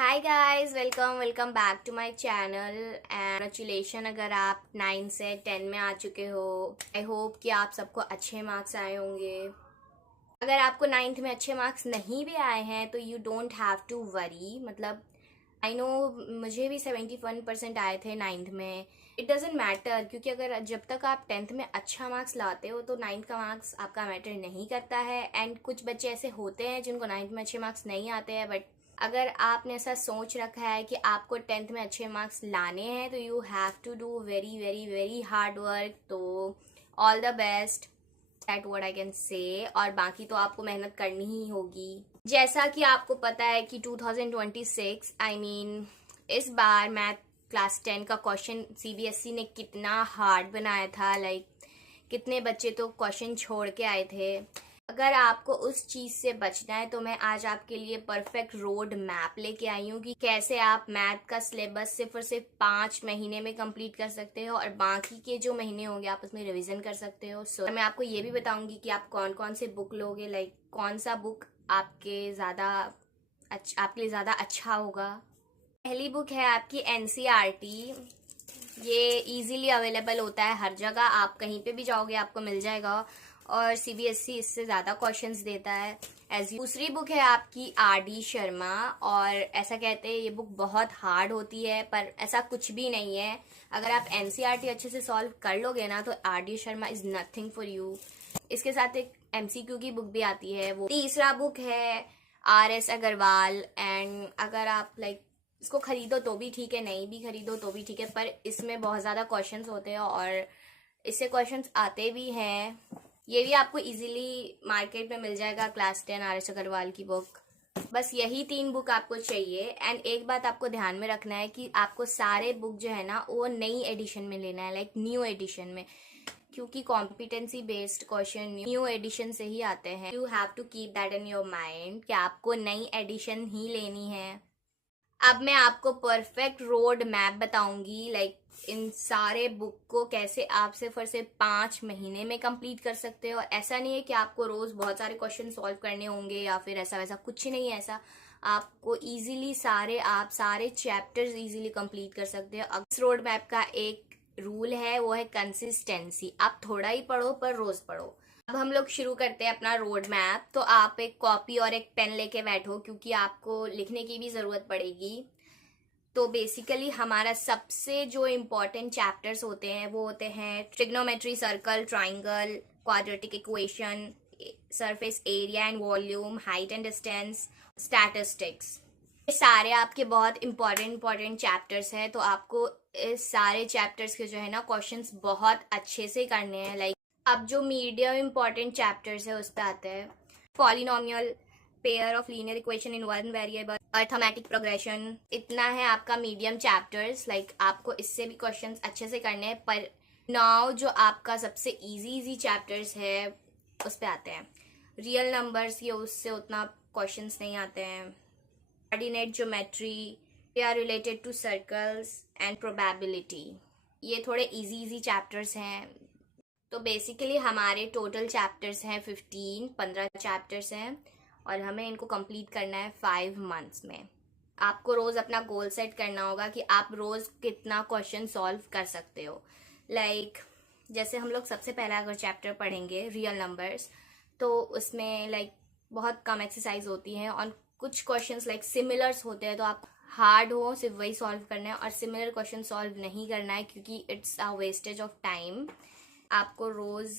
Hi guys, welcome back to my channel and congratulation अगर आप 9 से 10 में आ चुके हो। आई होप कि आप सबको अच्छे मार्क्स आए होंगे। अगर आपको 9th में अच्छे मार्क्स नहीं भी आए हैं तो you don't have to worry. मतलब आई नो मुझे भी 71% आए थे 9th में। इट डजेंट मैटर, क्योंकि अगर जब तक आप 10th में अच्छा मार्क्स लाते हो तो 9th का मार्क्स आपका मैटर नहीं करता है। एंड कुछ बच्चे ऐसे होते हैं जिनको 9th में अच्छे मार्क्स नहीं आते हैं, बट अगर आपने ऐसा सोच रखा है कि आपको 10th में अच्छे मार्क्स लाने हैं तो you have to do very very very hard work. तो all the best, that what I can say. और बाकी तो आपको मेहनत करनी ही होगी। जैसा कि आपको पता है कि 2026 इस बार मैथ क्लास 10 का क्वेश्चन सीबीएसई ने कितना हार्ड बनाया था। कितने बच्चे तो क्वेश्चन छोड़ के आए थे। अगर आपको उस चीज से बचना है तो मैं आज आपके लिए परफेक्ट रोड मैप लेके आई हूँ कि कैसे आप मैथ का सिलेबस सिर्फ और सिर्फ 5 महीने में कंप्लीट कर सकते हो और बाकी के जो महीने होंगे आप उसमें रिवीजन कर सकते हो। सो मैं आपको ये भी बताऊंगी कि आप कौन कौन से बुक लोगे, कौन सा बुक आपके लिए ज्यादा अच्छा होगा। पहली बुक है आपकी एनसीईआरटी। ये इजीली अवेलेबल होता है हर जगह, आप कहीं पे भी जाओगे आपको मिल जाएगा। और सीबीएसई इससे ज़्यादा क्वेश्चंस देता है एज। दूसरी बुक है आपकी आरडी शर्मा, और ऐसा कहते हैं ये बुक बहुत हार्ड होती है, पर ऐसा कुछ भी नहीं है। अगर आप एनसीईआरटी अच्छे से सॉल्व कर लोगे ना तो RD Sharma is nothing for you. इसके साथ एक एमसीक्यू की बुक भी आती है वो। तीसरा बुक है आरएस अग्रवाल। एंड अगर आप इसको खरीदो तो भी ठीक है, नहीं भी खरीदो तो भी ठीक है, पर इसमें बहुत ज़्यादा क्वेश्चंस होते हैं और इससे क्वेश्चंस आते भी हैं। ये भी आपको इजीली मार्केट में मिल जाएगा, क्लास 10 आरएस अग्रवाल की बुक। बस यही 3 बुक आपको चाहिए। एंड एक बात आपको ध्यान में रखना है कि आपको सारे बुक जो है ना वो नई एडिशन में लेना है, न्यू एडिशन में, क्योंकि competency based question new edition से ही आते हैं। You have to keep that in your mind कि आपको नई एडिशन ही लेनी है। अब मैं आपको परफेक्ट रोड मैप बताऊंगी, इन सारे बुक को कैसे आप सिर्फ और सिर्फ 5 महीने में कंप्लीट कर सकते हो। ऐसा नहीं है कि आपको रोज बहुत सारे क्वेश्चन सॉल्व करने होंगे या फिर ऐसा वैसा कुछ नहीं है। ऐसा आपको इजीली आप सारे चैप्टर्स इजीली कंप्लीट कर सकते हो। इस रोड मैप का एक रूल है, वो है कंसिस्टेंसी। आप थोड़ा ही पढ़ो पर रोज पढ़ो। अब हम लोग शुरू करते हैं अपना रोड मैप। तो आप एक कॉपी और एक पेन लेके बैठो, क्योंकि आपको लिखने की भी जरूरत पड़ेगी। तो बेसिकली हमारा सबसे जो इम्पोर्टेंट चैप्टर्स होते हैं वो होते हैं trigonometry, circle, triangle, quadratic equation, surface area and volume, height and distance, statistics. ये सारे आपके बहुत इंपॉर्टेंट चैप्टर्स हैं। तो आपको इस सारे चैप्टर्स के जो है ना क्वेश्चंस बहुत अच्छे से करने हैं। अब जो मीडियम इम्पोर्टेंट चैप्टर्स है उस पर आते हैं। Polynomial, pair of linear equation in one variable, arithmetic progression. इतना है आपका मीडियम चैप्टर्स। आपको इससे भी क्वेश्चंस अच्छे से करने हैं। पर नाउ जो आपका सबसे इजी चैप्टर्स है उस पे आते हैं। रियल नंबर्स, ये उससे उतना क्वेश्चंस नहीं आते हैं। Coordinate geometry, they are related to circles and probability. ये थोड़े इजी चैप्टर्स हैं। तो बेसिकली हमारे टोटल चैप्टर्स हैं 15 चैप्टर्स हैं और हमें इनको कंप्लीट करना है 5 मंथ्स में। आपको रोज अपना गोल सेट करना होगा कि आप रोज कितना क्वेश्चन सॉल्व कर सकते हो। जैसे हम लोग सबसे पहला अगर चैप्टर पढ़ेंगे रियल नंबर्स, तो उसमें बहुत कम एक्सरसाइज होती है और कुछ क्वेश्चंस सिमिलर्स होते हैं। तो आप हार्ड हो सिर्फ वही सॉल्व करना है और सिमिलर क्वेश्चन सॉल्व नहीं करना है, क्योंकि it's a wastage of time. आपको रोज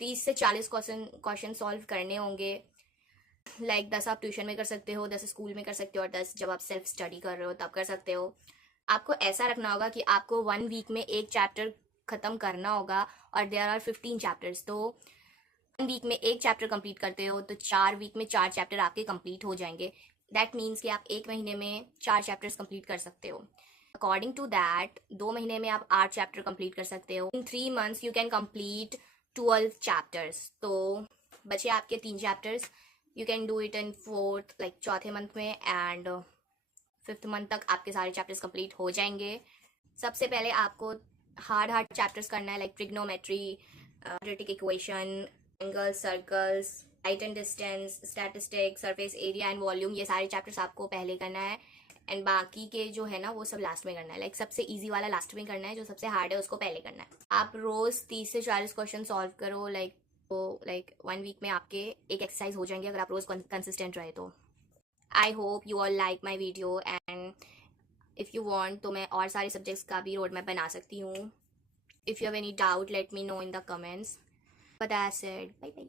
30 से 40 क्वेश्चन सॉल्व करने होंगे। 10 आप ट्यूशन में कर सकते हो, 10 स्कूल में कर सकते हो और 10 जब आप सेल्फ स्टडी कर रहे हो तब कर सकते हो। आपको ऐसा रखना होगा कि आपको 1 वीक में एक चैप्टर खत्म करना होगा और देयर आर 15 चैप्टर्स। तो 1 वीक में एक चैप्टर कंप्लीट करते हो तो 4 वीक में 4 चैप्टर आपके कंप्लीट हो जाएंगे। दैट मीन्स कि आप 1 महीने में 4 चैप्टर्स कंप्लीट कर सकते हो। अकॉर्डिंग टू दैट 2 महीने में आप 8 चैप्टर कंप्लीट कर सकते हो। इन 3 months you can complete 12 chapters. तो बचे आपके 3 chapters. You can do it in चौथे मंथ में, एंड 5th मंथ तक आपके सारे चैप्टर्स कंप्लीट हो जाएंगे। सबसे पहले आपको हार्ड चैप्टर्स करना है, trigonometry, quadratic equation, angles, circles, height and distance, statistics, surface area and volume, ये सारे चैप्टर्स आपको पहले करना है एंड बाकी के जो है ना वो सब लास्ट में करना है। लाइक सबसे इजी वाला लास्ट में करना है, जो सबसे हार्ड है उसको पहले करना है। आप रोज 30 से 40 क्वेश्चन सॉल्व करो। लाइक 1 वीक में आपके एक एक्सरसाइज हो जाएंगे अगर आप रोज कंसिस्टेंट रहे तो। I hope you all like my video and if you want तो मैं और सारे सब्जेक्ट्स का भी रोड मैप बना सकती हूँ। If you have any doubt let me know in the comments. But that's it, bye bye.